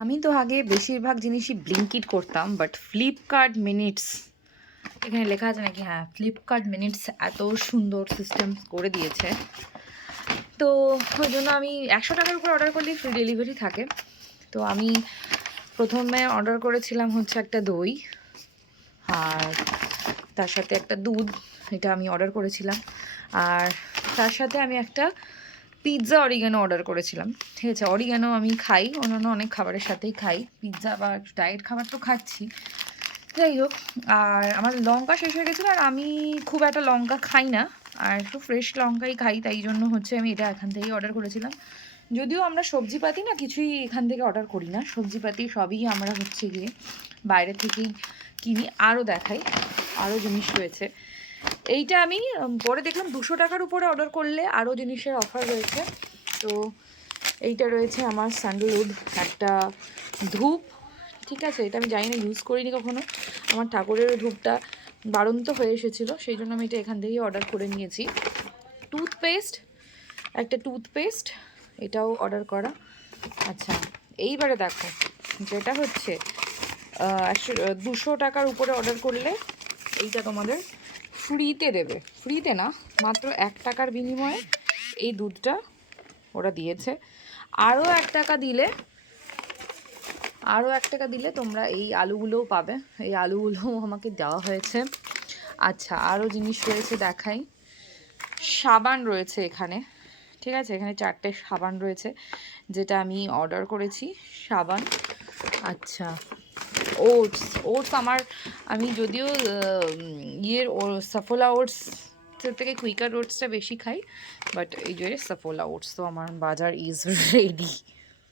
আমি তো আগে বেশিরভাগ জিনিসই ব্লিঙ্কিট করতাম, বাট ফ্লিপকার্ট মিনিটস, এখানে লেখা আছে নাকি, হ্যাঁ ফ্লিপকার্ট মিনিটস এত সুন্দর সিস্টেম করে দিয়েছে। তো ওই জন্য আমি 100 টাকার উপর অর্ডার করলেই ফ্রি ডেলিভারি থাকে। তো আমি প্রথমে অর্ডার করেছিলাম হচ্ছে একটা দই, আর তার সাথে একটা দুধ, এটা আমি অর্ডার করেছিলাম। আর তার সাথে আমি একটা পিৎজা অরিগ্যানো অর্ডার করেছিলাম। ঠিক আছে, অরিগ্যানো আমি খাই, অন্যান্য অনেক খাবারের সাথেই খাই, পিৎজা বা ডায়েট খাবার তো খাচ্ছি, যাই হোক। আর আমার লঙ্কা শেষ হয়ে গেছিলো, আর আমি খুব একটা লঙ্কা খাই না, আর একটু ফ্রেশ লঙ্কাই খাই, তাই জন্য হচ্ছে আমি এটা এখান থেকেই অর্ডার করেছিলাম। যদিও আমরা সবজিপাতি না কিছুই এখান থেকে অর্ডার করি না, সবজিপাতি সবই আমরা হচ্ছে গিয়ে বাইরে থেকেই কিনি। আরও দেখাই, আরও জিনিস রয়েছে। এইটা আমি পরে দেখলাম 200 টাকার উপরে অর্ডার করলে আরও জিনিসের অফার রয়েছে। তো এইটা রয়েছে আমার স্যান্ডেলউড একটা ধূপ, ঠিক আছে, এটা আমি জানি না, ইউজ করিনি কখনো। আমার ঠাকুরের ধূপটা বাড়ন্ত হয়ে এসেছিলো, সেই জন্য আমি এটা এখান থেকেই অর্ডার করে নিয়েছি। টুথপেস্ট, একটা টুথপেস্ট, এটাও অর্ডার করা। আচ্ছা, এইবারে দেখো, যেটা হচ্ছে 200 টাকার উপরে অর্ডার করলে এইটা তোমাদের ফ্রিতে দেবে, ফ্রিতে না, মাত্র 1 টাকার বিনিময়ে এই দুধটা ওরা দিয়েছে। আরও 1 টাকা দিলে, আরও 1 টাকা দিলে তোমরা এই আলুগুলোও পাবে, এই আলুগুলোও আমাকে দেওয়া হয়েছে। আচ্ছা, আরও জিনিস রয়েছে দেখাই। সাবান রয়েছে এখানে, ঠিক আছে, এখানে 4টে সাবান রয়েছে, যেটা আমি অর্ডার করেছি, সাবান। আচ্ছা, ওটস, ওটস আমি যদিও সাফোলা ওটস থেকে কুইকার ওটসটা বেশি খাই, বাট এই যে সাফোলা ওটস, তো আমার বাজার ইজ রেডি।